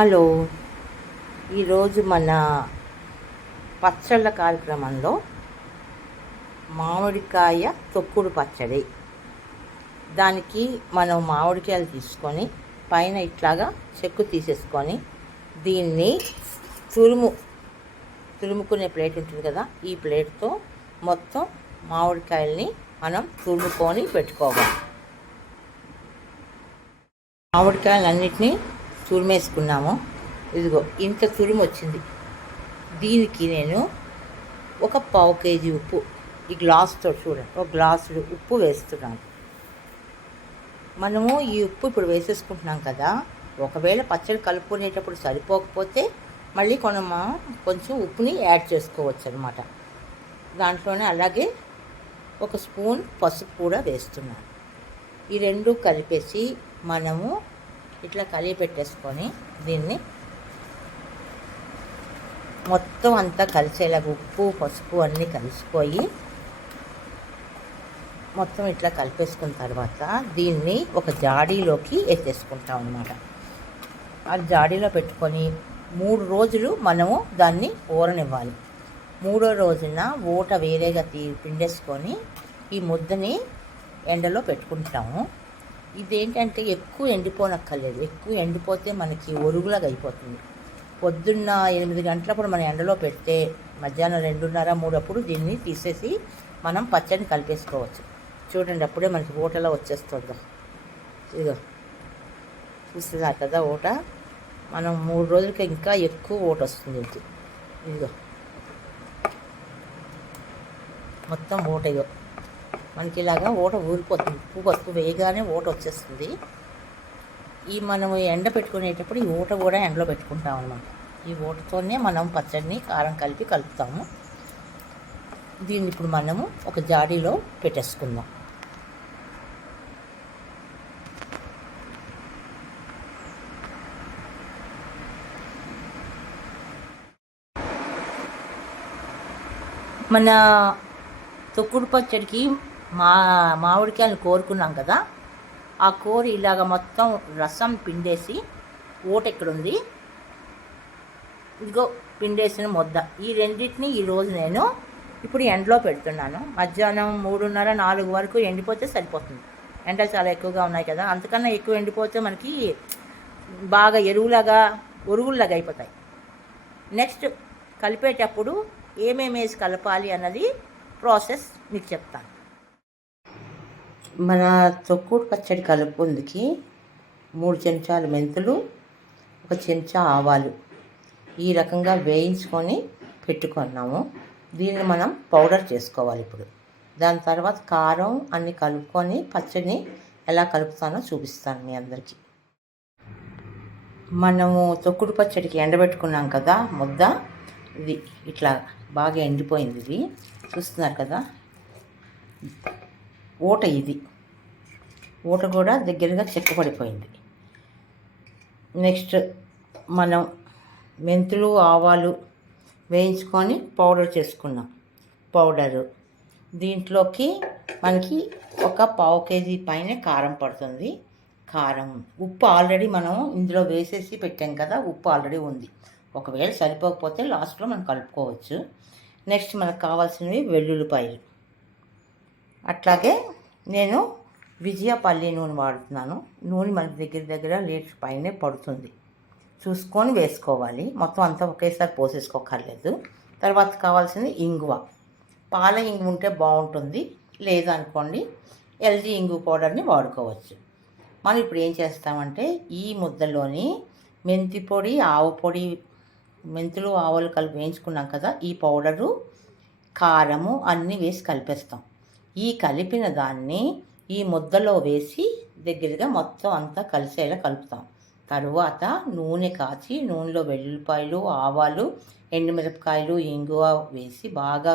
Hello. ఈరోజు మన పచ్చళ్ళ కార్యక్రమంలో మామిడికాయ తొక్కుడు పచ్చడి. దానికి మనం మామిడికాయలు తీసుకొని పైన ఇట్లాగా చెక్కు తీసేసుకొని దీన్ని తురుముకునే ప్లేట్ ఉంటుంది కదా, ఈ ప్లేట్తో మొత్తం మామిడికాయల్ని మనం తురుముకొని పెట్టుకోవాలి. మామిడికాయలన్నిటినీ తురిమేసుకున్నాము. ఇదిగో ఇంత తురుము వచ్చింది. దీనికి నేను ఒక 1/2 కేజీ ఉప్పు, ఈ గ్లాసుతో చూడండి, ఒక గ్లాసుడు ఉప్పు వేస్తున్నాను. మనము ఈ ఉప్పు ఇప్పుడు వేసేసుకుంటున్నాం కదా, ఒకవేళ పచ్చడి కలుపుకునేటప్పుడు సరిపోకపోతే మళ్ళీ కొంచెం ఉప్పుని యాడ్ చేసుకోవచ్చు అనమాట. దాంట్లోనే అలాగే ఒక స్పూన్ పసుపు కూడా వేస్తున్నాను. ఈ రెండు కలిపేసి మనము ఇట్లా కలిపి పెట్టేసుకొని దీన్ని మొత్తం అంతా కలిసేలాగా ఉప్పు పసుపు అన్నీ కలిసిపోయి మొత్తం ఇట్లా కలిపేసుకున్న తర్వాత దీన్ని ఒక జాడీలోకి ఎత్తేసుకుంటాం అన్నమాట. ఆ జాడీలో పెట్టుకొని 3 రోజులు మనము దాన్ని ఊరనివ్వాలి. 3వ రోజున ఊట వేరేగా పిండేసుకొని ఈ ముద్దని ఎండలో పెట్టుకుంటాము. ఇదేంటంటే ఎక్కువ ఎండిపోనక్కర్లేదు. ఎక్కువ ఎండిపోతే మనకి ఒరుగులాగా అయిపోతుంది. పొద్దున్న 8 గంటలప్పుడు మనం ఎండలో పెడితే మధ్యాహ్నం 2:30, 3 అప్పుడు దీన్ని తీసేసి మనం పచ్చడిని కలిపేసుకోవచ్చు. చూడండి, అప్పుడే మనకి ఊటలో వచ్చేస్తుంది. ఇదిగో చూస్తున్నారు కదా ఊట. మనం 3 రోజులకి ఇంకా ఎక్కువ ఊట వస్తుంది. ఇదిగో మొత్తం ఊట ఇగో మనకి ఇలాగా ఊట ఊరిపోతుంది. ఉప్పు పసుపు వేయగానే ఊట వచ్చేస్తుంది. ఈ మనము ఎండ పెట్టుకునేటప్పుడు ఈ ఊట కూడా ఎండలో పెట్టుకుంటాం అన్నమాట. ఈ ఊటతోనే మనం పచ్చడిని కారం కలిపి కలుపుతాము. దీన్ని ఇప్పుడు మనము ఒక జాడీలో పెట్టేసుకుందాం. మన తొక్కుడు పచ్చడికి మామిడికాయలు కోరుకున్నాం కదా, ఆ కూర ఇలాగ మొత్తం రసం పిండేసి ఊట ఎక్కడుంది ఇదిగో పిండేసిన ముద్ద, ఈ రెండింటిని ఈరోజు నేను ఇప్పుడు ఎండలో పెడుతున్నాను. మధ్యాహ్నం 3:30, 4 వరకు ఎండిపోతే సరిపోతుంది. ఎండలు చాలా ఎక్కువగా ఉన్నాయి కదా, అంతకన్నా ఎక్కువ ఎండిపోతే మనకి బాగా ఒరుగుల్లాగా అయిపోతాయి. నెక్స్ట్ కలిపేటప్పుడు ఏమేమి వేసి కలపాలి అన్నది ప్రాసెస్ మీకు చెప్తాను. మన తొక్కుడు పచ్చడి కలుపుకుందుకి 3 చెంచాలు మెంతులు, 1 చెంచా ఆవాలు ఈ రకంగా వేయించుకొని పెట్టుకున్నాము. దీన్ని మనం పౌడర్ చేసుకోవాలి ఇప్పుడు. దాని తర్వాత కారం అన్నీ కలుపుకొని పచ్చడిని ఎలా కలుపుతానో చూపిస్తాను మీ అందరికీ. మనము తొక్కుడు పచ్చడికి ఎండబెట్టుకున్నాం కదా ముద్ద, ఇది ఇట్లా బాగా ఎండిపోయింది. ఇది చూస్తున్నారు కదా ఊట. ఇది ఊట కూడా దగ్గరగా చెక్కపడిపోయింది. నెక్స్ట్ మనం మెంతులు ఆవాలు వేయించుకొని పౌడర్ చేసుకున్నాం. పౌడరు దీంట్లోకి మనకి ఒక 1/2 కేజీ పైన కారం పడుతుంది. కారం, ఉప్పు ఆల్రెడీ మనం ఇందులో వేసేసి పెట్టాం కదా, ఉప్పు ఆల్రెడీ ఉంది. ఒకవేళ సరిపోకపోతే లాస్ట్లో మనం కలుపుకోవచ్చు. నెక్స్ట్ మనకు కావాల్సినవి వెల్లుల్లిపాయలు. అట్లాగే నేను విజయ పల్లి నూనె వాడుతున్నాను. నూనె మనకి దగ్గర లీటర్ పైనే పడుతుంది. చూసుకొని వేసుకోవాలి. మొత్తం అంతా ఒకేసారి పోసేసుకోకర్లేదు. తర్వాత కావాల్సింది ఇంగువ. పాల ఇంగువ ఉంటే బాగుంటుంది, లేదనుకోండి ఎల్జీ ఇంగువ పౌడర్ని వాడుకోవచ్చు. మనం ఇప్పుడు ఏం చేస్తామంటే ఈ ముద్దలోని మెంతి పొడి, ఆవు పొడి, మెంతులు ఆవులు కలిపి వేయించుకున్నాం కదా, ఈ పౌడరు కారము అన్నీ వేసి కలిపేస్తాం. ఈ కలిపిన దాన్ని ఈ ముద్దలో వేసి దగ్గరగా మొత్తం అంతా కలిసేలా కలుపుతాం. తరువాత నూనె కాచి నూనెలో వెల్లుల్లిపాయలు, ఆవాలు, ఎండుమిరపకాయలు, ఇంగువ వేసి బాగా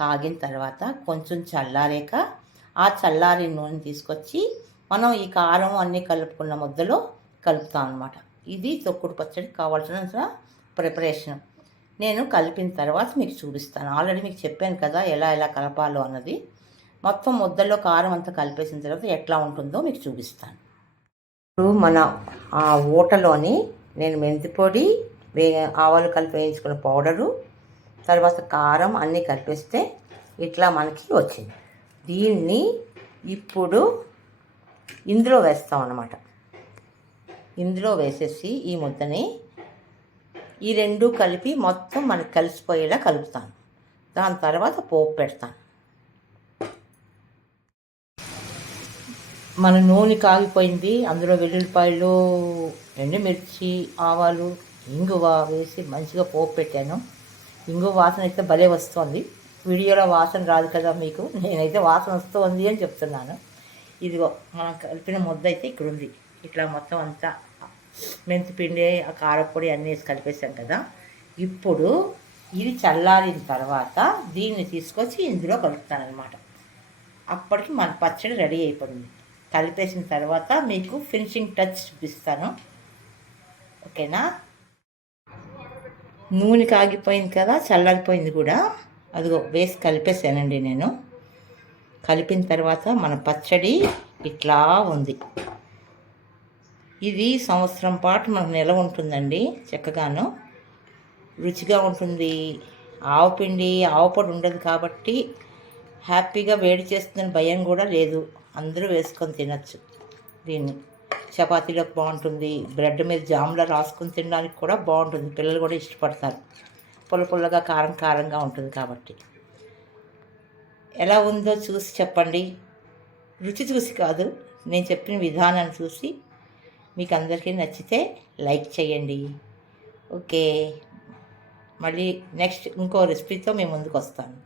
కాగిన తర్వాత కొంచెం చల్లారాక ఆ చల్లారిన నూనె తీసుకొచ్చి మనం ఈ కారం అన్నీ కలుపుకున్న ముద్దలో కలుపుతాం అన్నమాట. ఇది తొక్కుడు పచ్చడికి కావాల్సిన ప్రిపరేషన్. నేను కలిపిన తర్వాత మీకు చూపిస్తాను. ఆల్రెడీ మీకు చెప్పాను కదా ఎలా కలపాలో అన్నది. మొత్తం ముద్దల్లో కారం అంతా కలిపేసిన తర్వాత ఎట్లా ఉంటుందో మీకు చూపిస్తాను. ఇప్పుడు మన ఆ ఊటలోని నేను మెంతి పొడి, ఆవాలు కలిపి వేయించుకున్న పౌడరు, తర్వాత కారం అన్నీ కలిపిస్తే ఇట్లా మనకి వచ్చింది. దీన్ని ఇప్పుడు ఇందులో వేస్తాం అన్నమాట. ఇందులో వేసేసి ఈ ముద్దని ఈ రెండు కలిపి మొత్తం మనకి కలిసిపోయేలా కలుపుతాను. దాని తర్వాత పోపు పెడతాను. మన నూనె కాగిపోయింది. అందులో వెల్లుల్లిపాయలు, ఎండుమిర్చి, ఆవాలు, ఇంగువ వేసి మంచిగా పోపు పెట్టాను. ఇంగువ వాసన అయితే భలే వస్తుంది. వీడియోలో వాసన రాదు కదా మీకు, నేనైతే వాసన వస్తుంది అని చెప్తున్నాను. ఇదిగో మనం కలిపిన ముద్ద అయితే ఇక్కడ ఉంది. ఇట్లా మొత్తం అంతా మెంతిపిండి, ఆ కారపొడి అన్నీ వేసి కలిపేసాం కదా. ఇప్పుడు ఇది చల్లారిన తర్వాత దీన్ని తీసుకొచ్చి ఇందులో కలుపుతాను అనమాట. అప్పటికి మన పచ్చడి రెడీ అయిపోయింది. కలిపేసిన తర్వాత మీకు ఫినిషింగ్ టచ్ చూపిస్తాను. ఓకేనా? నూనె కాగిపోయింది కదా, చల్లారిపోయింది కూడా. అదిగో వేసి కలిపేసానండి నేను. కలిపిన తర్వాత మన పచ్చడి ఇట్లా ఉంది. ఇది సంవత్సరం పాటు మనకు నిల్వ ఉంటుందండి. చక్కగాను రుచిగా ఉంటుంది. ఆవు పిండి, ఆవు పొడి ఉండదు కాబట్టి హ్యాపీగా వేడి చేస్తుందని భయం కూడా లేదు. అందరూ వేసుకొని తినచ్చు. దీన్ని చపాతీలోకి బాగుంటుంది. బ్రెడ్ మీద జామ్లా రాసుకొని తినడానికి కూడా బాగుంటుంది. పిల్లలు కూడా ఇష్టపడతారు. పుల్ల పుల్లగా, కారం కారంగా ఉంటుంది కాబట్టి. ఎలా ఉందో చూసి చెప్పండి. రుచి చూసి కాదు, నేను చెప్పిన విధానాన్ని చూసి మీకు అందరికీ నచ్చితే లైక్ చేయండి. ఓకే, మళ్ళీ నెక్స్ట్ ఇంకో రెసిపీతో మేము ముందుకు వస్తాను.